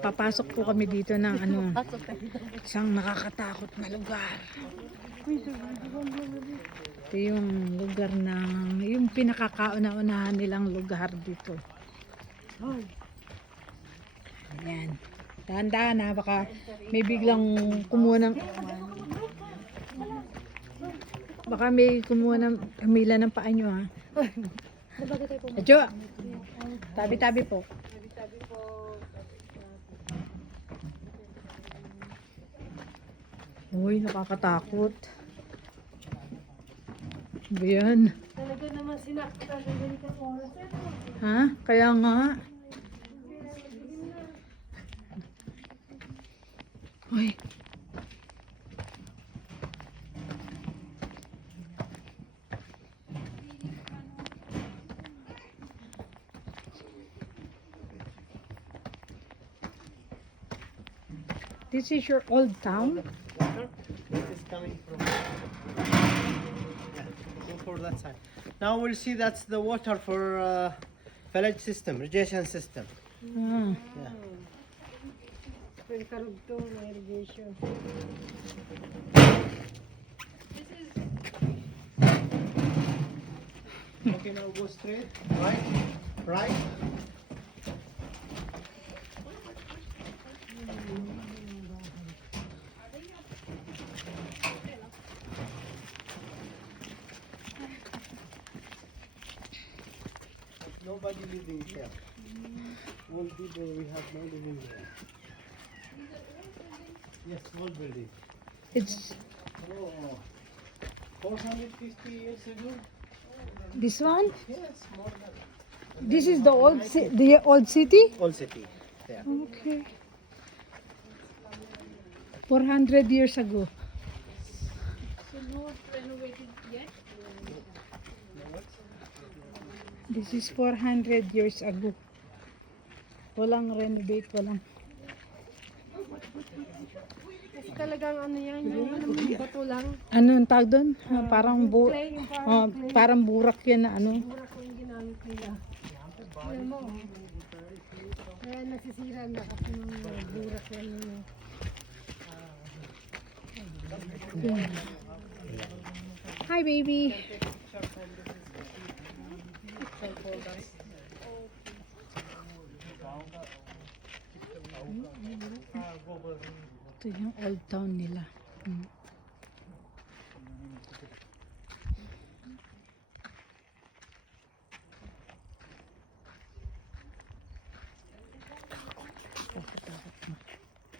papasok po kami dito ng ano, isang nakakatakot na lugar. Ito yung lugar ng, yung pinakakauna-unahan nilang lugar dito. Ayan. Dahan-dahan na, baka may biglang kumuha ng, baka may kumuha ng humila ng paa nyo ha. Adyo! Tabi-tabi po. Uy, nakakatakot. Ba yan? Talaga naman sinakta sa ganitong oras. Ha? Kaya nga. Uy. This is your old town? This is coming from go for that side. Now we'll see that's the water for village system, irrigation system. Ah. Yeah. Pwede karugtong na irrigation. Okay, now go straight, right, right. Nobody living here. Old people, we have no living here. Yes, small building. It's Oh, 450 years ago? this one? Yes, more than. This is the old city? Old city. Yeah. Okay. 400 years ago. This is 400 years ago. Walang renovate, walang. Kasi talagang ano yan, yung ano, bato lang. Ano ang tawag doon? Parang Clay, yung parang clay. parang burak yan na ano. Burak ko yung ginamit nila. Alam mo, kaya nasisira na kasi ng burak yan yun. Hi baby. Ito yung old town nila.